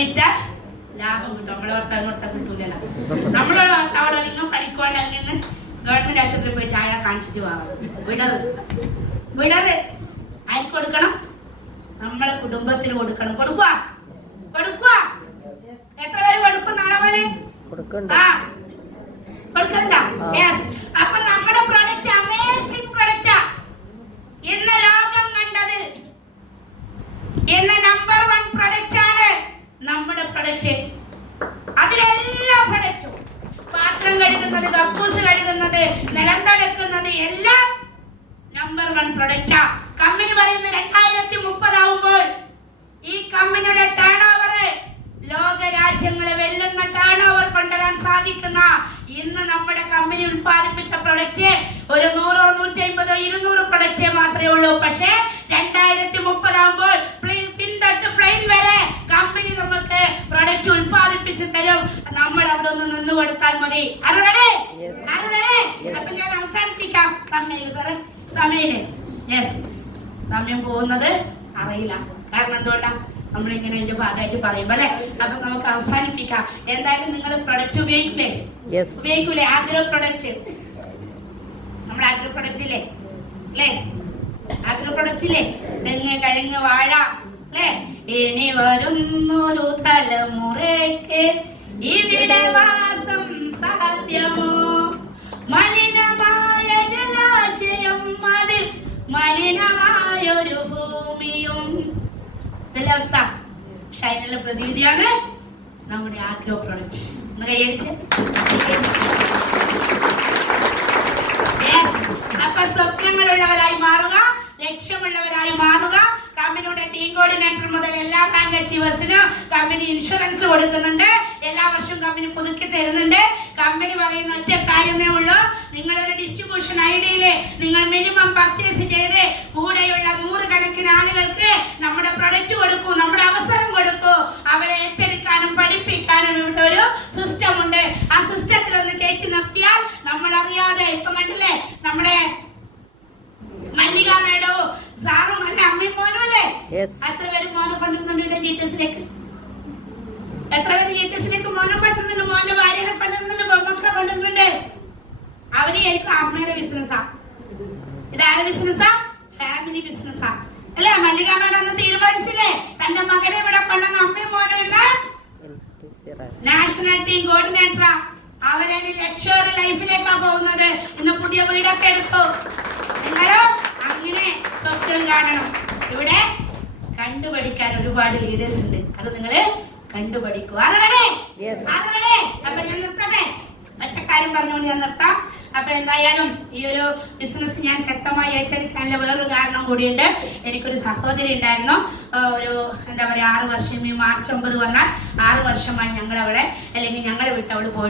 വിറ്റാൽ ലാഭം കിട്ടും. നമ്മളെ ഭർത്താവിനോട്ട് കിട്ടൂലല്ലോ. നമ്മളെ ഭർത്താവോട് നിങ്ങൾ പഠിക്കുവാണെങ്കിൽ ഗവൺമെന്റ് ആശുപത്രിയിൽ പോയിട്ട് അയാളെ കാണിച്ചിട്ട് പോകാം. വിടറ് ആർക്ക് കൊടുക്കണം? നമ്മളെ കുടുംബത്തിന് കൊടുക്കണം. കൊടുക്കുക എത്ര പേര് കൊടുക്കും? നാളെ പോലെ കൊടുക്കണ്ട. അപ്പൊ നമ്മുടെ പ്രൊഡക്റ്റ് അമേസിംഗ് പ്രൊഡക്റ്റാ. ഇന്ന് ലോകം കണ്ടത് ഇന്ന് നമ്പർ 1 പ്രൊഡക്റ്റ് ആണ് നമ്മുടെ പ്രൊഡക്റ്റ്. അതിലെല്ലാ പ്രൊഡക്റ്റും, പാത്രം കഴുകുന്നത്, കക്കൂസ് കഴുകുന്നത്, നിലം തുടക്കുന്നത് എല്ലാം നമ്പർ 1 പ്രൊഡക്റ്റാ. കമ്പനി പറയുന്നത് 2030 ആവുമ്പോൾ ഈ കമ്പനിയുടെ ടേൺ ഓവർ ലോക രാജ്യങ്ങളെ വെല്ലുന്ന ടേൺ ഓവർ കൊണ്ടുവരാൻ സാധിക്കുന്ന ഇന്ന് നമ്മുടെ കമ്പനി ഉൽപ്പാദിപ്പിച്ച പ്രൊഡക്റ്റ് ഒരു 100, 150, 200 പ്രൊഡക്റ്റേ മാത്രമേ ഉള്ളൂ. പക്ഷേ 2030 ആവുമ്പോൾ പിൻതൊട്ട് പ്ലെയിൻ വരെ കമ്പനി നമുക്ക് പ്രൊഡക്റ്റ് ഉൽപ്പാദിപ്പിച്ച് തരും. നമ്മൾ അവിടെ ഒന്ന് നിന്ന് കൊടുത്താൽ മതി. ആരുടെ അപ്പൊ ഞാൻ അവസാനിപ്പിക്കാം. സമയം പോകുന്നത് അറിയില്ല. കാരണം എന്തുകൊണ്ടാ? നമ്മളിങ്ങനെ അതിന്റെ ഭാഗമായിട്ട് പറയുമ്പോ അല്ലെ. അപ്പൊ നമുക്ക് അവസാനിപ്പിക്കാം. എന്തായാലും നിങ്ങൾ പ്രൊഡക്റ്റ് ഉപയോഗിക്കൂലേ? ആഗ്രോ പ്രൊഡക്റ്റ്, നമ്മുടെ ആഗ്രോ പ്രൊഡക്റ്റ് ഇല്ലേ? ആഗ്രോ പ്രൊഡക്റ്റ് ഇല്ലേ? തെങ്ങ്, കഴുങ്ങ്, വാഴ അല്ലേ? ഇനി വരുന്നൊരു തലമുറയ്ക്ക് ഇവിടെ വാസം സാധ്യമോ? മലിനമായ ജലാശയം, അതിൽ മലിനമായൊരു ഭൂമിയും. ഇതല്ലേ അവസ്ഥ? പക്ഷെ അതിനുള്ള പ്രതിവിധിയാണ് നമ്മുടെ ആഗ്രോ പ്രൊഡക്റ്റ്. കൈയടിച്ച്. അപ്പൊ സ്വപ്നങ്ങളുള്ളവരായി മാറുക, ലക്ഷ്യമുള്ളവരായി മാറുക. കമ്പനിയുടെ ടീം കോർഡിനേറ്റർ മുതൽ എല്ലാ റാങ്ക് അച്ചീവേഴ്സിനും കമ്പനി ഇൻഷുറൻസ് കൊടുക്കുന്നുണ്ട്. എല്ലാ വർഷവും കമ്പനി പുതുക്കി തരുന്നുണ്ട്. കമ്പനി പറയുന്ന ഒറ്റ കാര്യമേ ഉള്ളൂ, നിങ്ങളൊരു ഡിസ്ട്രിബ്യൂഷൻ ഐഡിയയില് നിങ്ങൾ മിനിമം പർച്ചേസ് ചെയ്ത് കൂടെയുള്ള 100 കണക്കിന് ആളുകൾക്ക് നമ്മുടെ പ്രൊഡക്റ്റ് കൊടുക്കൂ, നമ്മുടെ അവസരം കൊടുക്കൂ. അവരെ ഏറ്റെടുക്കാനും പഠിപ്പിക്കാനും ഇവിടെ ഒരു സിസ്റ്റം ഉണ്ട്. ആ സിസ്റ്റത്തിൽ ഒന്ന് കയറ്റി നിർത്തിയാൽ നമ്മൾ അറിയാതെ, ഇപ്പൊ കണ്ടില്ലേ നമ്മുടെ മല്ലിക മേഡവും സാറും അല്ലെ, അമ്മയും മോനും അല്ലേ? എത്ര പേര് മോനെ കൊണ്ടിരുന്നുണ്ട് GTSലേക്ക്? എത്ര പേര് GTSലേക്ക് മോനെ കൊണ്ടിരുന്നുണ്ട്? മോന്റെ ഭാര്യനെ കൊണ്ടിരുന്നുണ്ട്, പെൺമക്കളെ കൊണ്ടിരുന്നുണ്ട്. അവര് എനിക്ക് അമ്മയുടെ ബിസിനസ്സാ. ഇതാരുടെ ബിസിനസ്സാ? ഫാമിലി ബിസിനസ്സാ അല്ലെ? മല്ലിക മേഡം ഒന്ന് തീരുമാനിച്ചില്ലേ തന്റെ മകനെ ഇവിടെ കൊണ്ടുവന്ന അമ്മയും മോനും ഇന്ന് നാഷണൽ ടീം കോർഡിനേറ്ററാ. അവരെ ലക്ഷറി ലൈഫിലേക്കാ പോകുന്നത്. ഇന്ന് പുതിയ വീടൊക്കെ എടുത്തു. നിങ്ങള് അങ്ങനെ സ്വപ്നം കാണണം. ഇവിടെ കണ്ടുപഠിക്കാൻ ഒരുപാട് ലീഡേഴ്സ് ഉണ്ട്. അത് നിങ്ങള് കണ്ടുപഠിക്കൂ. അപ്പൊ ഞാൻ നിർത്തട്ടെ. ഒറ്റ കാര്യം പറഞ്ഞുകൊണ്ട് ഞാൻ നിർത്താം. അപ്പൊ എന്തായാലും ഈ ഒരു ബിസിനസ് ഞാൻ ശക്തമായി ഏറ്റെടുക്കാനുള്ള വേറൊരു കാരണം കൂടിയുണ്ട്. എനിക്കൊരു സഹോദരി ഉണ്ടായിരുന്നു. ഒരു എന്താ പറയാ 6 വർഷം, ഈ മാർച്ച് 9 വന്നാൽ 6 വർഷമായി ഞങ്ങൾ അവിടെ, അല്ലെങ്കിൽ ഞങ്ങളെ വിട്ട് അവള് പോയി.